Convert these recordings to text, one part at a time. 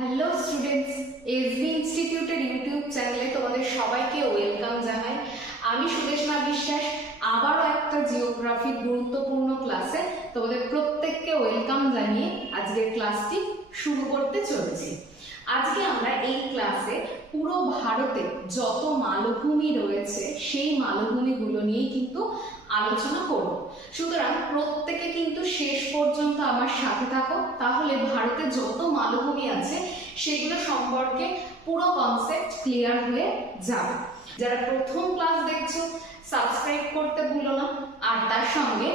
Hello students SB ইনস্টিটিউটের YouTube চ্যানেলে তোমাদের সবাইকে ওয়েলকাম জানাই। আমি সুদেশমা বিশ্বাস। আবারও একটা জিওগ্রাফি গুরুত্বপূর্ণ ক্লাসে তোমাদের প্রত্যেককে ওয়েলকাম জানিয়ে আজকের ক্লাসটি শুরু করতে চলেছি। আজকে আমরা এই ক্লাসে পুরো ভারতে যত মালভূমি রয়েছে, সেই মালভূমিগুলো নিয়েই কিন্তু আলোচনা করব। সুতরাং প্রত্যেকে কিন্তু শেষ পর্যন্ত আমার সাথে থাকো, তাহলে ভারতে যত মালভূমি আছে, সেগুলো সম্পর্কে পুরো কনসেপ্ট ক্লিয়ার হয়ে যাবে। যারা প্রথম ক্লাস দেখছ সাবস্ক্রাইব করতে ভুলো না। আর তার সঙ্গে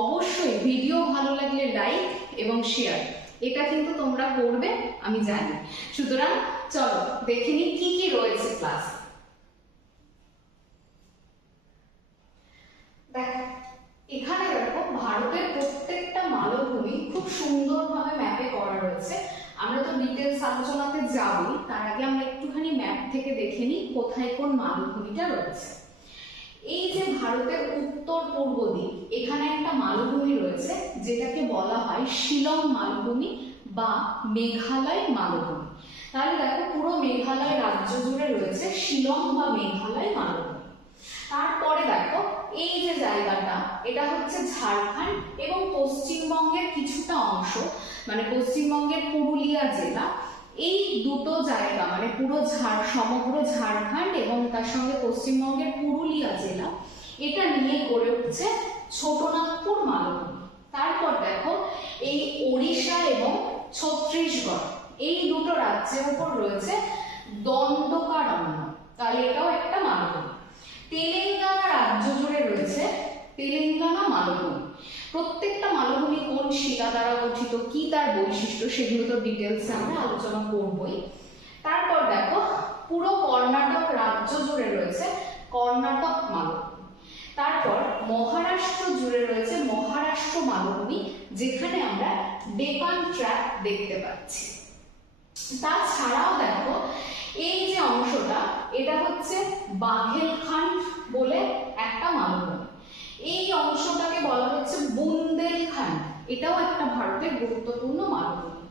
অবশ্যই ভিডিও ভালো লাগলে লাইক এবং শেয়ার এটা কিন্তু তোমরা করবে, আমি জানি। সুতরাং চলো, দেখে নিই কি কি রয়েছে ক্লাস এখানে দেখো ভারতের প্রত্যেকটা মালভূমি খুব সুন্দরভাবে ম্যাপে করা রয়েছে। আমরা তো ডিটেলস আলোচনাতে যাবই, তার আগে আমরা একটুখানি ম্যাপ থেকে দেখে নিই কোথায় কোন মালভূমিটা রয়েছে। এই যে ভারতের উত্তর পূর্ব দিক, এখানে একটা মালভূমি রয়েছে, যেটাকে বলা হয় শিলং মালভূমি বা মেঘালয় মালভূমি। তাহলে দেখো পুরো মেঘালয় রাজ্য জুড়ে রয়েছে শিলং বা মেঘালয় মালভূমি। তারপরে দেখো এই যে জায়গাটা, এটা হচ্ছে ঝাড়খণ্ড এবং পশ্চিমবঙ্গের কিছুটা অংশ মানে পশ্চিমবঙ্গের পুরুলিয়া জেলা। এই দুটো জায়গা মানে পুরো ঝাড়, সমগ্র ঝাড়খণ্ড এবং তার সঙ্গে পশ্চিমবঙ্গের পুরুলিয়া জেলা, এটা নিয়ে গড়ে উঠছে ছোটনাগপুর মালভূমি। তারপর দেখো এই ওড়িশা এবং ছত্তিশগড়। এই দুটো রাজ্যের উপর রয়েছে দণ্ডকারণ্য। তাহলে এটাও একটা মালভূমি। তেলেঙ্গানা রাজ্য জুড়ে রয়েছে তেলেঙ্গানা মালভূমি। প্রত্যেকটা মালভূমি কোন শিলা দ্বারা গঠিত, কি তার বৈশিষ্ট্য, সেগুলো তো ডিটেলসে আমরা আলোচনা করবই। তারপর দেখো, পুরো কর্ণাটক রাজ্য জুড়ে রয়েছে কর্ণাটক মালভূমি। তারপর মহারাষ্ট্র জুড়ে রয়েছে মহারাষ্ট্র মালভূমি, যেখানে আমরা ডেকান ট্র্যাক দেখতে পাচ্ছি। তাছাড়াও দেখো, এই যে অংশটা, এটা হচ্ছে বাঘেলখান্ড বলে একটা মালভূমি। এই অংশটাকে বলা হচ্ছে বুন্দেলখান্ড এটাও একটা ভারতের গুরুত্বপূর্ণ মালভূমি।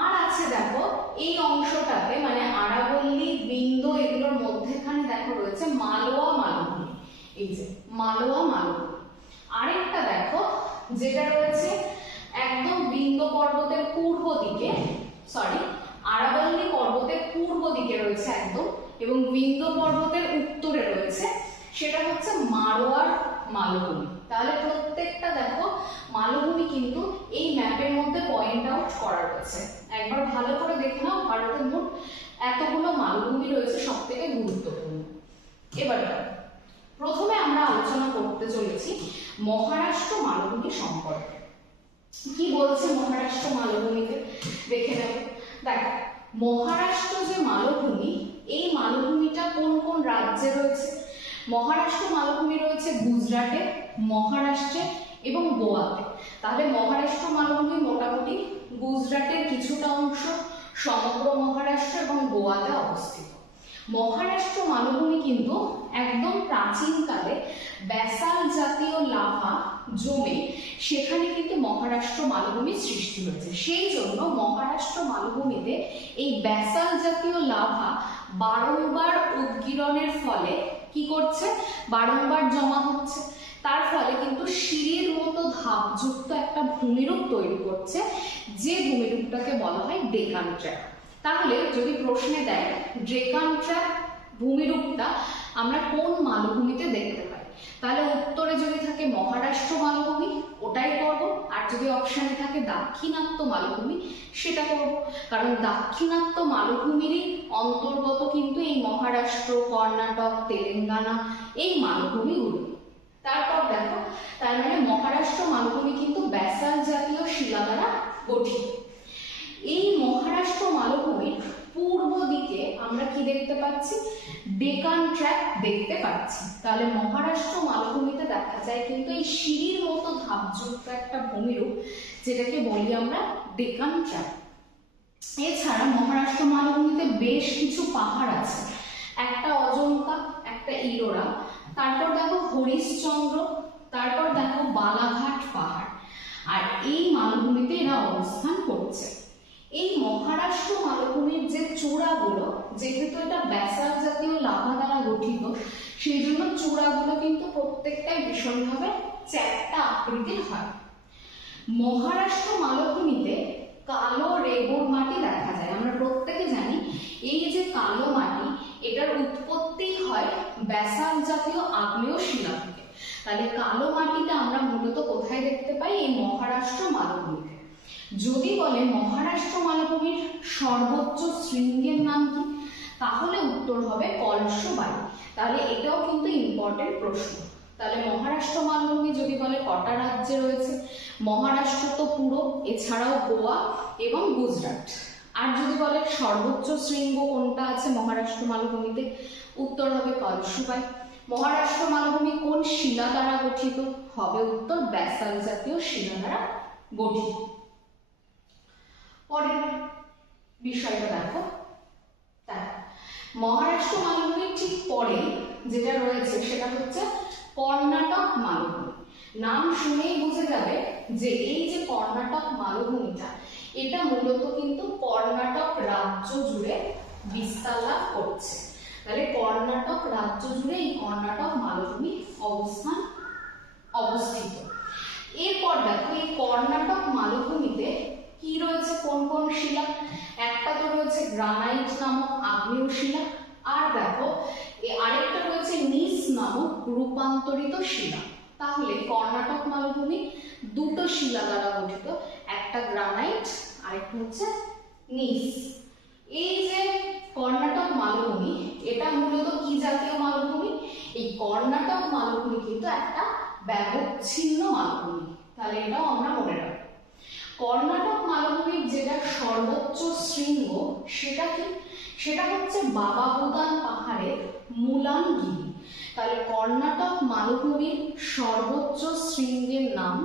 আর আছে দেখো, এই অংশটাতে মানে আরাবল্লী, বিন্দ এগুলোর মধ্যেখানে দেখো রয়েছে মালওয়া মালভূমি। এই যে মালওয়া মালভূমি। আরেকটা দেখো, যেটা রয়েছে একদম বিন্দ পর্বতের পূর্ব দিকে সরি আরাবল্লী পর্বতের পূর্ব দিকে রয়েছে একদম, এবং বিন্দ পর্বতের উত্তরে রয়েছে। সেটা হচ্ছে মারোয়ার মালভূমি। তাহলে প্রত্যেকটা দেখো, মালভূমি কিন্তু এই ম্যাপের মধ্যে পয়েন্ট আউট করা রয়েছে। একবার ভালো করে দেখে নাও, ভারতের মোট এতগুলো মালভূমি রয়েছে সব থেকে গুরুত্বপূর্ণ। এবার প্রথমে আমরা আলোচনা করতে চলেছি মহারাষ্ট্র মালভূমি সম্পর্কে। কি বলছে মহারাষ্ট্র মালভূমিতে? দেখে নেব দেখ, মহারাষ্ট্র যে মালভূমি, এই মালভূমিটা কোন কোন রাজ্যে রয়েছে? মহারাষ্ট্র মালভূমি রয়েছে গুজরাটে, মহারাষ্ট্রে এবং গোয়াতে। তাহলে মহারাষ্ট্র মালভূমি মোটামুটি গুজরাটের কিছুটা অংশ সমগ্র মহারাষ্ট্র এবং গোয়াতে অবস্থিত। মহারাষ্ট্র মালভূমি কিন্তু একদম প্রাচীনকালে ব্যাসাল জাতীয় লাভা জমে, সেখানে কিন্তু মহারাষ্ট্র মালভূমির সৃষ্টি হয়েছে। সেই জন্য মহারাষ্ট্র মালভূমিতে এই ব্যাসাল জাতীয় লাভা বারংবার উদ্গীরণের ফলে কি করছে? বারংবার জমা হচ্ছে। তার ফলে কিন্তু সিঁড়ির মতো ধাপযুক্ত একটা ভূমিরূপ তৈরি করছে, যে ভূমিরূপটাকে বলা হয় ডেকান ট্র্যাক তাহলে যদি প্রশ্নে দেয় ড্রেকান ট্র্যাক ভূমিরূপটা আমরা কোন মালভূমিতে দেখতে তাহলে উত্তরে যদি থাকে মহারাষ্ট্র মালভূমি, ওটাই করব। আর যদি অপশানে থাকে দাক্ষিণাত্য মালভূমি, সেটা করব। কারণ দাক্ষিণাত্য মালভূমিরই অন্তর্গত কিন্তু এই মহারাষ্ট্র, কর্ণাটক, তেলেঙ্গানা, এই মালভূমিগুলো। তারপর দেখো, তার মানে মহারাষ্ট্র মালভূমি কিন্তু ব্যাসাল জাতীয় শিলা দ্বারা গঠিত। এই মহারাষ্ট্র মালভূমির পূর্ব দিকে আমরা কি দেখতে পাচ্ছি? ডেকান ট্র্যাক দেখতে পাচ্ছি। তাহলে মহারাষ্ট্র মালভূমিতে দেখা যায় কিন্তু এই সিঁড়ির মতো ধাপযুক্ত একটা ভূমিরূপ, যেটাকে বলি আমরা ডেকান ট্র্যাক এছাড়া মহারাষ্ট্র মালভূমিতে বেশ কিছু পাহাড় আছে। একটা অজন্তা, একটা ইলোরা তারপর দেখো হরিশচন্দ্র, তারপর দেখো বালাঘাট পাহাড়। আর এই মালভূমিতে এরা অবস্থান করছে। এই মহারাষ্ট্র চূড়াগুলো, যেহেতু এটা ব্যাসাল জাতীয় লাভা দ্বারা গঠিত সেই জন্য চূড়াগুলো কিন্তু প্রত্যেকটাই ভীষণভাবে চ্যাপ্টা আকৃতির হয়। মহারাষ্ট্র মালভূমিতে কালো রেগোর মাটি দেখা যায়। আমরা প্রত্যেকে জানি, এই যে কালো মাটি, এটার উৎপত্তি হয় ব্যাসাল জাতীয় আগ্নেয় শিলা থেকে। তাহলে কালো মাটিটা আমরা মূলত কোথায় দেখতে পাই? এই মহারাষ্ট্র মালভূমিতে। যদি বলে মহারাষ্ট্র মালভূমির সর্বোচ্চ শৃঙ্গের নাম কি? তাহলে উত্তর হবে কলসবাই তাহলে এটাও কিন্তু ইম্পর্টেন্ট প্রশ্ন। তাহলে মহারাষ্ট্র মালভূমি যদি বলে কটা রাজ্যে রয়েছে? মহারাষ্ট্র তো পুরো, এছাড়াও গোয়া এবং গুজরাট। আর যদি বলে সর্বোচ্চ শৃঙ্গ কোনটা আছে মহারাষ্ট্র মালভূমিতে? উত্তর হবে কলসুবাই মহারাষ্ট্র মালভূমি কোন শিলা দ্বারা গঠিত? হবে উত্তর ব্যাসাল জাতীয় শিলা দ্বারা গঠিত। পরের বিষয়টা দেখো। মহারাষ্ট্র মালভূমির ঠিক পরে যেটা রয়েছে সেটা হচ্ছে কর্ণাটক মালভূমি। নাম শুনেই বুঝে যাবে যে এই যে কর্ণাটক মালভূমিটা, এটা মূলত কিন্তু কর্ণাটক রাজ্য জুড়ে বিস্তার লাভ করছে। তাহলে কর্ণাটক রাজ্য জুড়ে এই কর্ণাটক মালভূমি অবস্থান অবস্থিত। এরপর দেখো এই কর্ণাটক মালভূমিতে কি রয়েছে? কোন শিলা। একটা তো রয়েছে গ্রানাইট নামক আগ্নেয় শিলা, আর দেখো আরেকটা রয়েছে নিস নামক রূপান্তরিত শিলা। তাহলে কর্ণাটক মালভূমি দুটো শিলা দ্বারা গঠিত, একটা গ্রানাইট, আরেকটা হচ্ছে নিস। এই যে কর্ণাটক মালভূমি, এটা মূলত কি জাতীয় মালভূমি? এই কর্ণাটক মালভূমি কিন্তু একটা ব্যবচ্ছিন্ন মালভূমি। তাহলে এটাও আমরা মনে রাখব। কর্ণাটক মালভূমির যেটা সর্বোচ্চ শৃঙ্গ, সেটা কি? সেটা হচ্ছে বাবা বুদান পাহাড়ের মুলানগিরি। তাহলে কর্ণাটক মালভূমির সর্বোচ্চ শৃঙ্গের নাম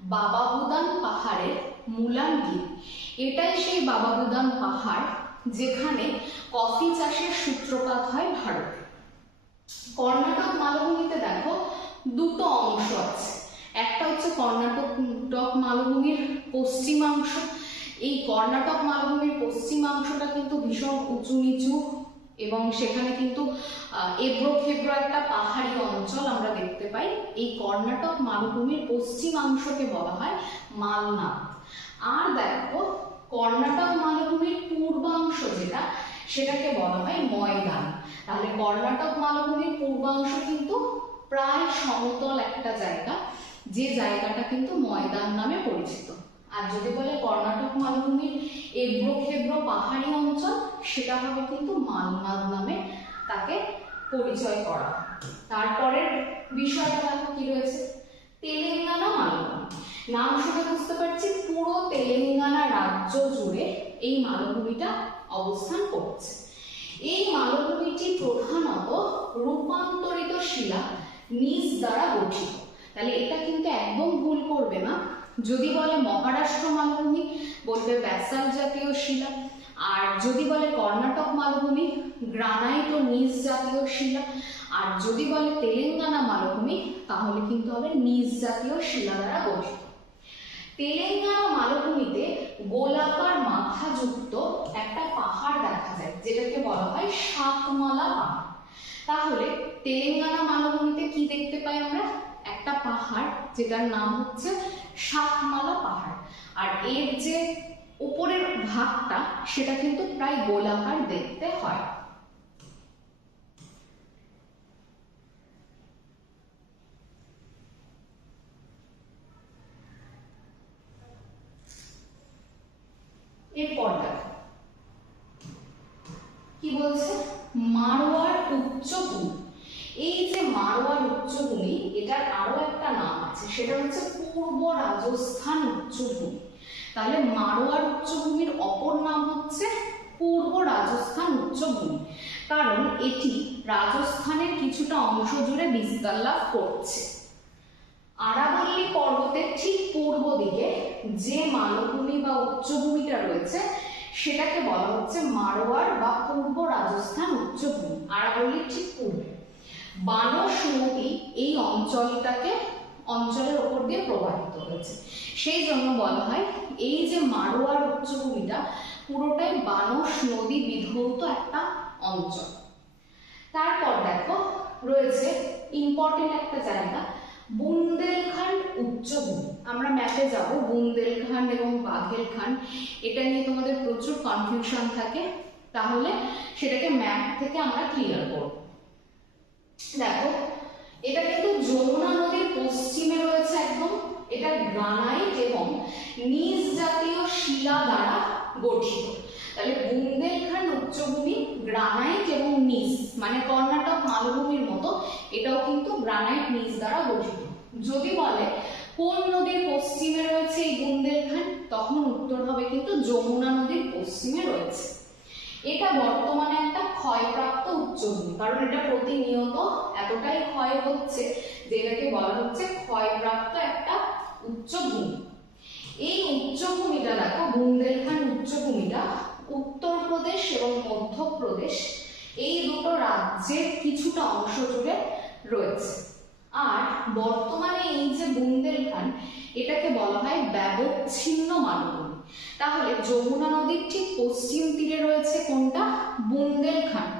বাবা বুদান পাহাড়ের মুলানগিরি। এটাই সেই বাবা বুদান পাহাড় যেখানে কফি চাষের সূত্রপাত হয় ভারতে। কর্ণাটক মালভূমিতে দেখো দুটো অংশ আছে। একটা হচ্ছে কর্ণাটক, টক মালভূমির পশ্চিমাংশ। এই কর্ণাটক মালভূমির পশ্চিমাংশটা কিন্তু ভীষণ উঁচু নিচু এবং সেখানে কিন্তু এব্রো খেবড়ো একটা পাহাড়ি অঞ্চল আমরা দেখতে পাই। এই কর্ণাটক মালভূমির পশ্চিমাংশকে বলা হয় মালনাথ আর দেখো, কর্ণাটক মালভূমির পূর্বাংশ যেটা, সেটাকে বলা হয় ময়দান। তাহলে কর্ণাটক মালভূমির পূর্বাংশ কিন্তু প্রায় সমতল একটা জায়গা। যে জায়গাটা কিন্তু ময়দান নামে পরিচিত। আর যদি বলে কর্ণাটক মালভূমির এবড়ো খেবড়ো পাহাড়ি অঞ্চল, সেটা হবে কিন্তু মালনাদ নামে তাকে পরিচয় করা। তারপরের বিষয়টা দেখো কি রয়েছে? তেলেঙ্গানা মালভূমি। নাম শুনে বুঝতে পারছি পুরো তেলেঙ্গানা রাজ্য জুড়ে এই মালভূমিটা অবস্থান করছে। এই মালভূমিটি প্রধানত রূপান্তরিত শিলা নিজ দ্বারা গঠিত। তাহলে এটা কিন্তু একদম ভুল করবে না যদি বলে মহারাষ্ট্র মালভূমি, বলবে ব্যাসাল জাতীয় শিলা। আর যদি বলে কর্ণাটক মালভূমি, গ্রানাইট ও নিজ জাতীয় শিলা। আর যদি বলে তেলেঙ্গানা মালভূমি, তাহলে কিন্তু হবে নিজ জাতীয় শিলা দ্বারা গঠিত। তেলেঙ্গানা মালভূমিতে গোলাকার মাথাযুক্ত একটা পাহাড় দেখা যায়, যেটাকে বলা হয় সাতমালা পাহাড়। তাহলে তেলেঙ্গানা মালভূমিতে কি দেখতে পাই আমরা? একটা পাহাড় যেটার নাম হচ্ছে সাতমালা পাহাড়। আর এর যে উপরের ভাগটা, সেটা কিন্তু প্রায় গোলাকার দেখতে হয়। এরপর কি বলছে? মারোয়ার উচ্চভূমি এই যে মারোয়ার উচ্চভূমি, এটার আরও একটা নাম আছে, সেটা হচ্ছে পূর্ব রাজস্থান উচ্চভূমি। তাহলে মারোয়ার উচ্চভূমির অপর নাম হচ্ছে পূর্ব রাজস্থান উচ্চভূমি, কারণ এটি রাজস্থানের কিছুটা অংশ জুড়ে বিস্তার লাভ করছে। আরাবল্লী পর্বতের ঠিক পূর্ব দিকে যে মালভূমি বা উচ্চভূমিটা রয়েছে, সেটাকে বলা হচ্ছে মারোয়ার বা পূর্ব রাজস্থান উচ্চভূমি আরাবল্লীর ঠিক পূর্বে। বানস নদী এই অঞ্চলটাকে, অঞ্চলের ওপর দিয়ে প্রবাহিত হয়েছে। সেই জন্য বলা হয়, এই যে মারোয়ার উচ্চভূমিটা, পুরোটাই বানস নদী বিধৌত একটা অঞ্চল। তারপর দেখো, রয়েছে ইম্পর্টেন্ট একটা জায়গা বুন্দেলখান্ড উচ্চভূমি। আমরা ম্যাপে যাব বুন্দেলখান্ড এবং বাঘেলখান্ড এটা নিয়ে তোমাদের প্রচুর কনফিউশন থাকে। তাহলে সেটাকে ম্যাপ থেকে আমরা ক্লিয়ার করব। দেখো, এটা কিন্তু যমুনা নদীর পশ্চিমে রয়েছে একদম, এটা গ্রানাইট এবং নিজ জাতীয় শিলা দ্বারা গঠিত। তাহলে বুন্দেলখান্ড উচ্চভূমি গ্রানাইট এবং নিজ মানে কর্ণাটক মালভূমির মতো, এটাও কিন্তু গ্রানাইট নিজ দ্বারা গঠিত। যদি বলে কোন নদীর পশ্চিমে রয়েছে এই বুন্দেলখান্ড তখন উত্তর হবে কিন্তু যমুনা নদীর পশ্চিমে রয়েছে। এটা বর্তমানে একটা ক্ষয়প্রাপ্ত উচ্চভূমি। কারণ এটা প্রতিনিয়ত এতটাই ক্ষয় হচ্ছে যে এটাকে বলা হচ্ছে ক্ষয়প্রাপ্ত একটা উচ্চভূমি। এই উচ্চভূমিটা দেখো বুন্দেলখান্ড উচ্চভূমিটা উত্তরপ্রদেশ এবং মধ্যপ্রদেশ এই দুটো রাজ্যের কিছুটা অংশ জুড়ে রয়েছে। আর বর্তমানে এই যে বুন্দেলখান্ড এটাকে বলা হয় ব্যবচ্ছিন্ন মালভূমি। তাহলে যমুনা নদীর ঠিক পশ্চিম তীরে রয়েছে কোনটা? বুন্দেলখান্ড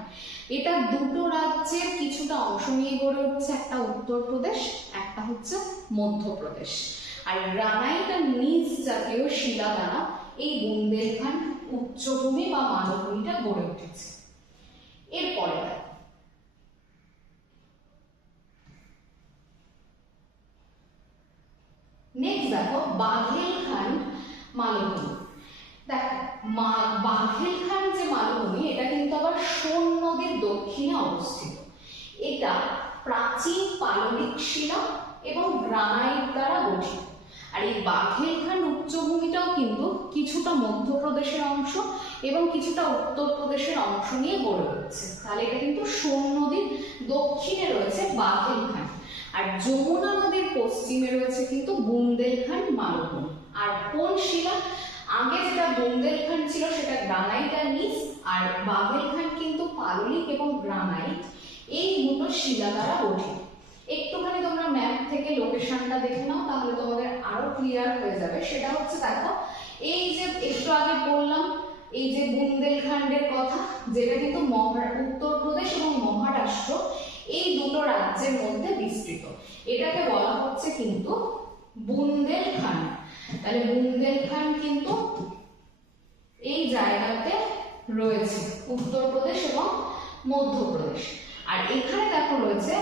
এটা দুটো রাজ্যের কিছুটা অংশ নিয়ে গড়ে উঠছে, একটা উত্তরপ্রদেশ একটা হচ্ছে মধ্যপ্রদেশ। আর গ্রানাইট আর নিজ জাতীয় শিলা দ্বারা এই বুন্দেলখান্ড উচ্চভূমি বা মালভূমিটা গড়ে উঠেছে। এরপরে নেক্সট দেখো বাঘেলখান্ড মালভূমি। দেখো বাঘেলখান্ড যে মালভূমি, এটা কিন্তু আবার সোন নদীর দক্ষিণে অবস্থিত। এটা প্রাচীন পাললিক শিলা এবং গ্রানাইট দ্বারা গঠিত। আর এই বাঘেলখান্ড উচ্চভূমিটাও কিন্তু কিছুটা মধ্যপ্রদেশের অংশ এবং কিছুটা উত্তরপ্রদেশের অংশ নিয়ে গড়ে উঠছে। তাহলে এটা কিন্তু সোন নদীর দক্ষিণে রয়েছে বাঘেলখান্ড আর যমুনা নদীর পশ্চিমে রয়েছে কিন্তু বুন্দেলখান্ড মালভূমি। আর কোন শিলা? আগে যেটা বুন্দেলখান্ড ছিল সেটা গ্রানাইট আর নিস আর বাঘেলখান্ড কিন্তু পাললিক এবং গ্রানাইট। এই দুটো শিলা দ্বারা গঠিত। একটুখানি তোমরা ম্যাপ থেকে লোকেশনটা দেখে নাও, তাহলে তোমাদের আরও ক্লিয়ার হয়ে যাবে। সেটা হচ্ছে দেখো, এই যে একটু আগে বললাম, এই যে বুন্দেলখান্ডের কথা, যেটা কিন্তু মহা উত্তরপ্রদেশ এবং মহারাষ্ট্র এই দুটো রাজ্যের মধ্যে বিস্তৃত। এটাকে বলা হচ্ছে কিন্তু বুন্দেলখান্ড। তাহলে বুন্দেলখান্ড কিন্তু এই জায়গাতে রয়েছে, উত্তরপ্রদেশ এবং মধ্যপ্রদেশ। আর এখানে দেখো রয়েছে,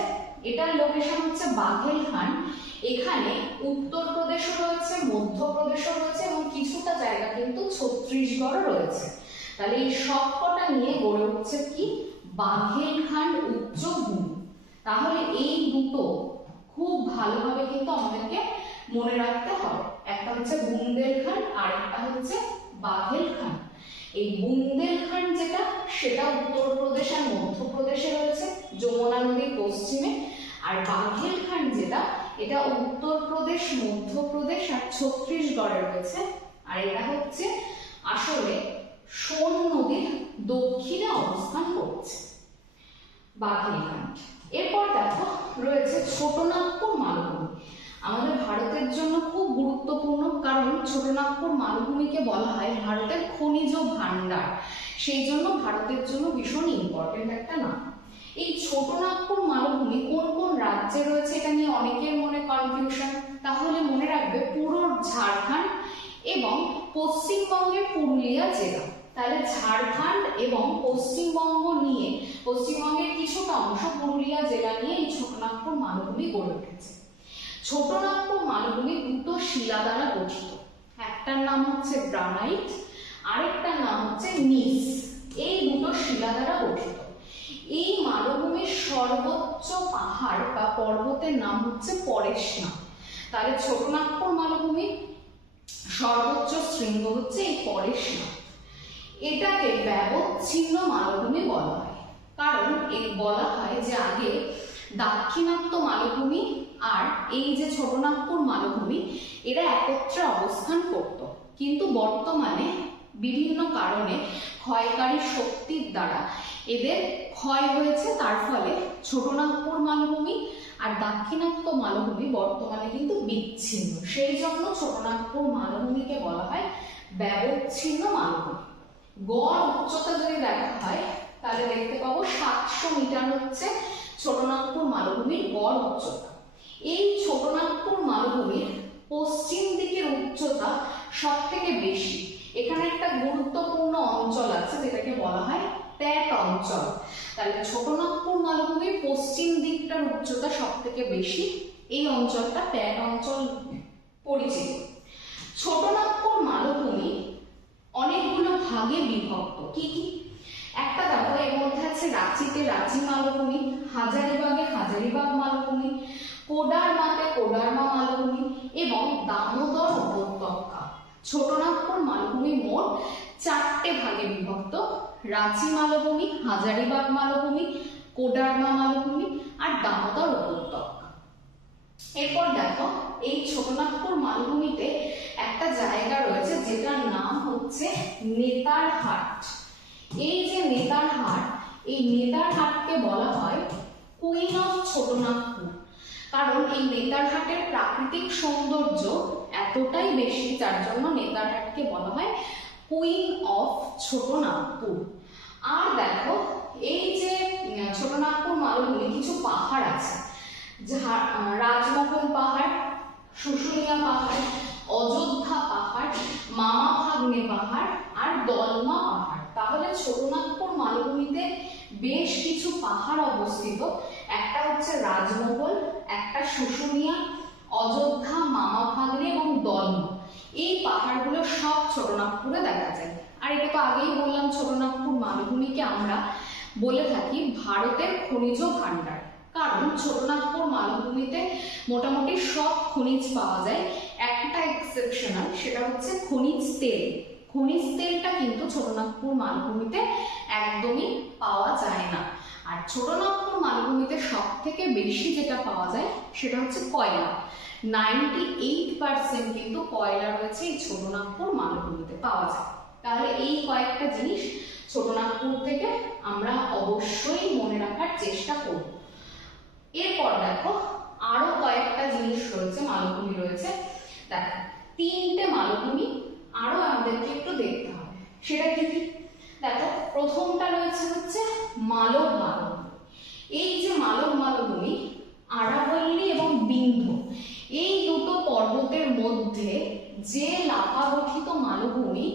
এটার লোকেশন হচ্ছে বাঘেলখান্ড। এখানে উত্তরপ্রদেশও রয়েছে, মধ্যপ্রদেশও রয়েছে এবং কিছুটা জায়গা কিন্তু ছত্তিশগড়ও রয়েছে। তাহলে এই সবকটা নিয়ে গড়ে উঠছে কি? বাঘেলখান্ড উচ্চভূমি তাহলে এই দুটো খুব ভালোভাবে কিন্তু আমাদেরকে মনে রাখতে হবে। একটা হচ্ছে বুন্দেলখান্ড আর একটা হচ্ছে বাঘেলখান্ড এই বুন্দেলখান্ড যেটা, সেটা উত্তরপ্রদেশ আর মধ্যপ্রদেশে রয়েছে, যমুনা নদীর পশ্চিমে। আর বাঘেলখান্ড যেটা, এটা উত্তরপ্রদেশ মধ্যপ্রদেশ আর ছত্তিশগড়ে রয়েছে। আর এটা হচ্ছে আসলে সোন নদীর দক্ষিণে অবস্থান করছে। বাঘেলখান্ড এরপর দেখো, রয়েছে ছোটনাগপুর মালভূমি। আমাদের ভারতের জন্য খুব গুরুত্বপূর্ণ, কারণ ছোটনাগপুর মালভূমিকে বলা হয় ভারতের খনিজ ভাণ্ডার। সেই জন্য ভারতের জন্য ভীষণ ইম্পর্টেন্ট একটা নাম। এই ছোটনাগপুর মালভূমি কোন কোন রাজ্যে রয়েছে এটা নিয়ে অনেকের মনে কনফিউশন তাহলে মনে রাখবে পুরো ঝাড়খণ্ড এবং পশ্চিমবঙ্গের পুরুলিয়া জেলা। তাহলে ঝাড়খণ্ড এবং পশ্চিমবঙ্গ নিয়ে, পশ্চিমবঙ্গের কিছুটা অংশ পুরুলিয়া জেলা নিয়ে এই ছোটনাগপুর মালভূমি গড়ে উঠেছে। ছোটনাগপুর মালভূমি দুটো শিলা দ্বারা গঠিত। একটার নাম হচ্ছে গ্রানাইট, আরেকটার নাম হচ্ছে নিস। এই দুটো শিলা দ্বারা গঠিত। এই মালভূমির সর্বোচ্চ পাহাড় বা পর্বতের নাম হচ্ছে পরেশনাথ তাহলে ছোটনাগপুর মালভূমির সর্বোচ্চ শৃঙ্গ হচ্ছে এই পরেশনাথ এটাকে ব্যবচ্ছিন্ন মালভূমি বলা হয়। কারণ এ বলা হয় যে আগে দাক্ষিণাত্য মালভূমি আর এই যে ছোটনাগপুর মালভূমি, এরা একত্রে অবস্থান করত। কিন্তু বর্তমানে বিভিন্ন কারণে ক্ষয়কারী শক্তির দ্বারা এদের ক্ষয় হয়েছে। তার ফলে ছোটনাগপুর মালভূমি আর দাক্ষিণাত্য মালভূমি বর্তমানে কিন্তু বিচ্ছিন্ন। সেই জন্য ছোটনাগপুর মালভূমিকে বলা হয় ব্যবচ্ছিন্ন মালভূমি। গড় উচ্চতা যদি দেখা হয়, তাহলে দেখতে পাবো সাতশো মিটার হচ্ছে ছোটনাগপুর মালভূমির গড় উচ্চতা। এই ছোটনাগপুর মালভূমির পশ্চিম দিকের উচ্চতা সব থেকে বেশি। এখানে একটা গুরুত্বপূর্ণ অঞ্চল আছে, যেটাকে বলা হয় প্যাট অঞ্চল। তাহলে ছোটনাগপুর মালভূমির পশ্চিম দিকটার উচ্চতা সব থেকে বেশি, এই অঞ্চলটা প্যাট অঞ্চল পরিচিত। ছোটনাগপুর মালভূমি অনেকগুলো ভাগে বিভক্ত। কি কি? একটা দেখো, এর মধ্যে আছে রাঁচিতে রাঁচি মালভূমি হাজারিবাগে হাজারিবাগ মালভূমি কোডারমাতে কোডারমা মালভূমি এবং দামোদর উপত্যকা। ছোটনাগপুর মালভূমি মোট চারটে ভাগে বিভক্ত। রাঁচি মালভূমি হাজারিবাগ মালভূমি কোডারমা মালভূমি আর দামোদর উপত্যকা। এরপর দেখো, এই ছোটনাগপুর মালভূমিতে একটা জায়গা রয়েছে যেটার নাম হচ্ছে নেতারহাট এই যে নেতারহাট এই নেতারহাটকে বলা হয় কুইন অফ ছোটনাগপুর কারণ এই নেতারহাটের প্রাকৃতিক সৌন্দর্য এতটাই বেশি, যার জন্য নেতারহাটকে বলা হয় কুইন অফ ছোটনাগপুর আর দেখো, এই যে ছোটনাগপুর মালভূমি কিছু পাহাড় আছে। রাজমহল পাহাড়, শুশুনিয়া পাহাড় অযোধ্যা পাহাড়, মামা ভাগ্নে পাহাড় আর দলমা পাহাড়। তাহলে ছোটনাগপুর মালভূমিতে বেশ কিছু পাহাড় অবস্থিত। একটা হচ্ছে রাজমহল, একটা শুশুনিয়া, অযোধ্যা, মামা ভাগ্নে এবং দলমা এই পাহাড়গুলো সব ছোটনাগপুরে দেখা যায়। আর এটা তো আগেই বললাম, ছোটনাগপুর মালভূমিকে আমরা বলে থাকি ভারতের খনিজ ভাণ্ডার। কারণ ছোটনাগপুর মালভূমিতে মোটামুটি সব খনিজ পাওয়া যায়। একটা এক্সেপশনাল সেটা হচ্ছে খনিজ তেল। খনিজ তেলটা কিন্তু ছোটনাগপুর মালভূমিতে একদমই পাওয়া যায় না। আর ছোটনাগপুর মালভূমিতে সব থেকে বেশি যেটা পাওয়া যায়, সেটা হচ্ছে কয়লা। নাইনটি এইট পার্সেন্ট কিন্তু কয়লা রয়েছে এই ছোটনাগপুর মালভূমিতে পাওয়া যায়। তাহলে এই কয়েকটা জিনিস ছোটনাগপুর থেকে আমরা অবশ্যই মনে রাখার চেষ্টা করব। এরপর দেখো, আরও কয়েকটা জিনিস রয়েছে, মালভূমি রয়েছে। দেখো, তিনটে মালভূমি আরও আমাদেরকে একটু দেখতে হবে। সেটা কি? কি দেখো, প্রথমটা রয়েছে হচ্ছে মালব মালভূমি। এই যে মালব মালভূমি, আরাবল্লী এবং বিন্ধ্য, এই দুটো পর্বতের মধ্যে যে লাভা গঠিত মালভূমি,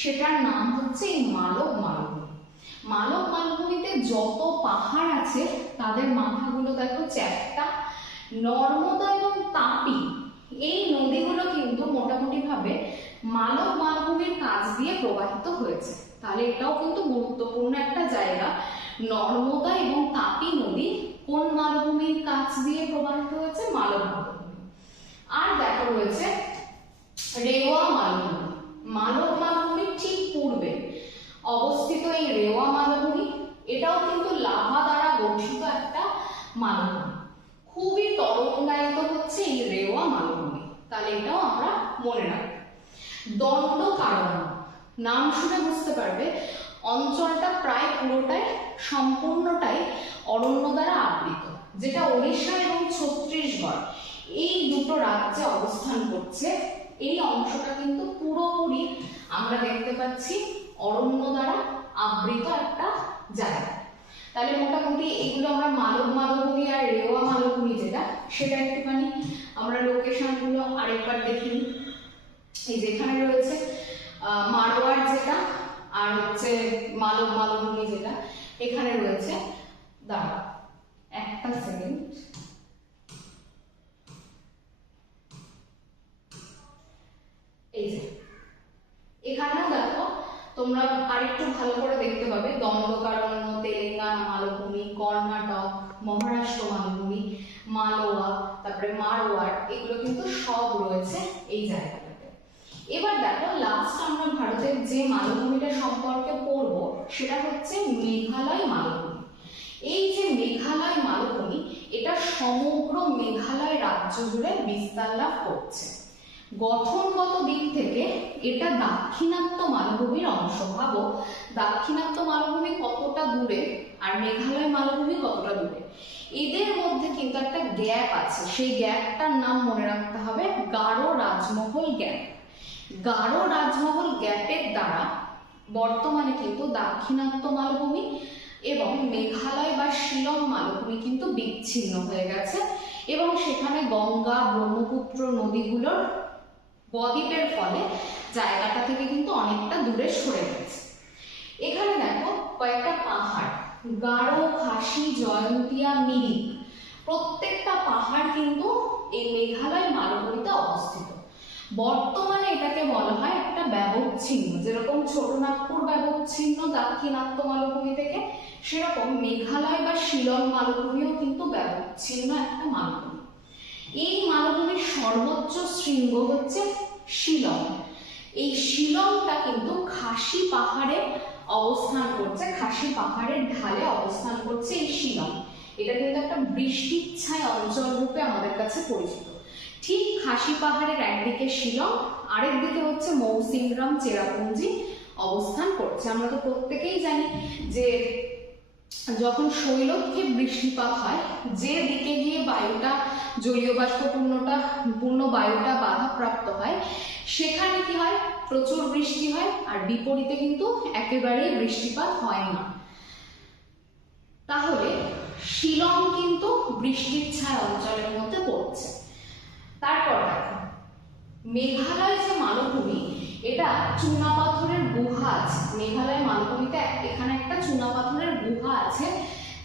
সেটার নাম হচ্ছে এই মালব মালভূমি। মালব মালভূমিতে যত পাহাড় আছে, তাদের মাথাগুলো দেখো চ্যাপ্টা। নর্মদা এবং তাপি এই নদীগুলো কিন্তু মোটামুটি ভাবে মালব মালভূমির কাছ দিয়ে প্রবাহিত হয়েছে। তাহলে এটাও কিন্তু গুরুত্বপূর্ণ একটা জায়গা। নর্মদা এবং তাপি নদী কোন মালভূমির কাছ দিয়ে প্রবাহিত হয়েছে? মালভূমি। আর দেখো রয়েছে রেওয়া মালভূমি। মালব মালভূমির ঠিক পূর্বে অবস্থিত এই রেওয়া মালভূমি, এটাও কিন্তু লাভা দ্বারা গঠিত একটা মালভূমি। খুবই তরঙ্গায়িত হচ্ছে এই রেওয়া মালভূমি। তাহলে এটাও আমরা মনে রাখব। দণ্ড কারণ নাম শুনে বুঝতে পারবে, অঞ্চলটা প্রায় পুরোটাই সম্পূর্ণটাই অরণ্য দ্বারা আবৃত, যেটা ওড়িশা এবং ছত্তিশগড়, এই দুটো রাজ্যে অবস্থান করছে এই অংশটা কিন্তু পুরোপুরি আমরা দেখতে পাচ্ছি অরণ্য দ্বারা আবৃত একটা জায়গা তাহলে মোটামুটি এগুলো আমরা মালব মালভূমি আর রেওয়া মালভূমি যেটা, সেটা একটুখানি আমরা লোকেশনগুলো আরেকবার দেখি নিই। এই যেখানে রয়েছে মারোয়ার যেটা আর হচ্ছে মালব মালভূমি যেটা, এখানে রয়েছে। দাঁড়া একটা সেকেন্ড এই যে, এখানেও দেখো, তোমরা আরেকটু ভালো করে দেখতে পাবে। দণ্ডকারণ্য তেলেঙ্গানা, মালভূমি, কর্ণাটক, মহারাষ্ট্র, মালভূমি মালোয়া তারপরে মারোয়ার এগুলো কিন্তু সব রয়েছে এই জায়গাটাতে এবার দেখো লাস্ট আমরা ভারতের যে মালভূমিটা সম্পর্কে পড়ব, সেটা হচ্ছে মেঘালয় মালভূমি। এই যে মেঘালয় মালভূমি, এটা সমগ্র মেঘালয় রাজ্য জুড়ে বিস্তার লাভ করছে। গঠনগত দিক থেকে এটা দাক্ষিণাত্য মালভূমির অংশ ভাবো। দাক্ষিণাত্য মালভূমি কতটা দূরে আর মেঘালয় মালভূমি কতটা দূরে? এদের মধ্যে কিন্তু একটা গ্যাপ আছে। সেই গ্যাপটার নাম মনে রাখতে হবে গাঢ় রাজমহল গ্যাপ গাঢ় রাজমহল গ্যাপের দ্বারা বর্তমানে কিন্তু দাক্ষিণাত্য মালভূমি এবং মেঘালয় বা শিলং মালভূমি কিন্তু বিচ্ছিন্ন হয়ে গেছে এবং সেখানে গঙ্গা, ব্রহ্মপুত্র নদীগুলোর বদ্বীপের ফলে জায়গাটা থেকে কিন্তু অনেকটা দূরে সরে গেছে। এখানে দেখো কয়েকটা পাহাড় গাঢ় খাসি, জয়ন্তিয়া, মিরিক, প্রত্যেকটা পাহাড় কিন্তু এই মেঘালয় মালভূমিতে অবস্থিত। বর্তমানে এটাকে বলা হয় একটা ব্যবচ্ছিন্ন যেরকম ছোটনাগপুর ব্যবচ্ছিন্ন দাক্ষিণাত্য মালভূমি থেকে, সেরকম মেঘালয় বা শিলং মালভূমিও কিন্তু ব্যবচ্ছিন্ন একটা মালভূমি। এই মালভূমির সর্বোচ্চ শৃঙ্গ হচ্ছে শিলং। এই শিলংটা কিন্তু খাসি পাহাড়ে অবস্থান করছে, খাসি পাহাড়ের ঢালে অবস্থান করছে এই শিলং। এটা কিন্তু একটা বৃষ্টিচ্ছায় অঞ্চল রূপে আমাদের কাছে পরিচিত। ঠিক খাসি পাহাড়ের একদিকে শিলং, আরেক দিকে হচ্ছে মৌসিনরাম চেরাপুঞ্জি অবস্থান করছে। আমরা তো প্রত্যেকেই জানি যে যখন শৈলক্ষে বৃষ্টিপাত হয়, যে দিকে গিয়ে বায়ুটা, জলীয় বাষ্পপূর্ণটা, পূর্ণ বায়ুটা বাধাপ্রাপ্ত হয়, সেখানে কি হয়? প্রচুর বৃষ্টি হয় আর বিপরীতে কিন্তু একেবারেই বৃষ্টিপাত হয় না। তাহলে শিলং কিন্তু বৃষ্টির ছায়া অঞ্চলের মধ্যে পড়ছে। তারপর দেখো, মেঘালয় যে মালভূমি, এটা চুনাপাথরের গুহা আছে। মেঘালয় মালভূমিতে এখানে একটা চুনাপাথরের গুহা আছে,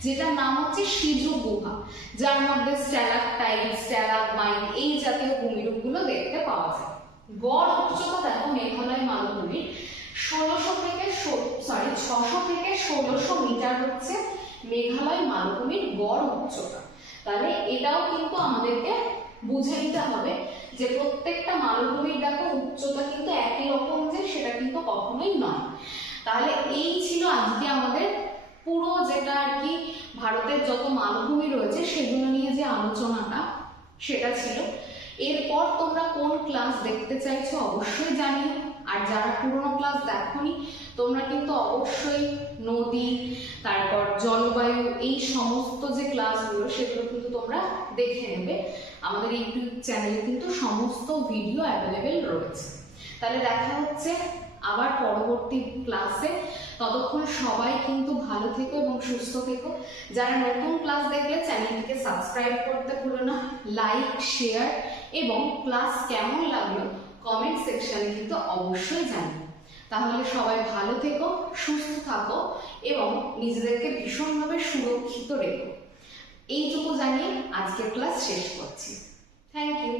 যেটার নাম হচ্ছে সিজু গুহা। যার মধ্যে স্ট্যালাকটাইট এই জাতীয় ভূমিরূপগুলো দেখতে পাওয়া যায়। গড় উচ্চতা দেখো মেঘালয় মালভূমির। ষোলোশো থেকে সরি ছশো থেকে ষোলোশো মিটার হচ্ছে মেঘালয় মালভূমির গড় উচ্চতা। তাহলে এটাও কিন্তু আমাদেরকে বুঝে নিতে হবে যে প্রত্যেকটা মালভূমির দেখো উচ্চতা কিন্তু একই রকম যে সেটা কিন্তু কখনোই নয়। তাহলে এই ছিল আজকে আমাদের পুরো যেটা আর কি ভারতের যত মালভূমি রয়েছে সেগুলো নিয়ে যে আলোচনাটা, সেটা ছিল। এরপর তোমরা কোন ক্লাস দেখতে চাইছো অবশ্যই জানিও। আর যারা পুরোনো ক্লাস দেখোনি, তোমরা কিন্তু অবশ্যই নদী, তারপর জলবায়ু, এই সমস্ত যে ক্লাসগুলো সেগুলো কিন্তু তোমরা দেখে নেবে। আমাদের ইউটিউব চ্যানেলে কিন্তু সমস্ত ভিডিও অ্যাভেলেবেল রয়েছে। তাহলে দেখা হচ্ছে আবার পরবর্তী ক্লাসে ততক্ষণ সবাই কিন্তু ভালো থেকো এবং সুস্থ থেকো। যারা নতুন ক্লাস দেখলে চ্যানেলটিকে সাবস্ক্রাইব করতে ভুলো না লাইক শেয়ার এবং ক্লাস কেমন লাগল কমেন্ট সেকশানে কিন্তু অবশ্যই জানিও। তাহলে সবাই ভালো থেকো, সুস্থ থাকো এবং নিজেদেরকে ভীষণভাবে সুরক্ষিত রেখো। এইটুকু জানিয়ে আজকের ক্লাস শেষ করছি। Thank you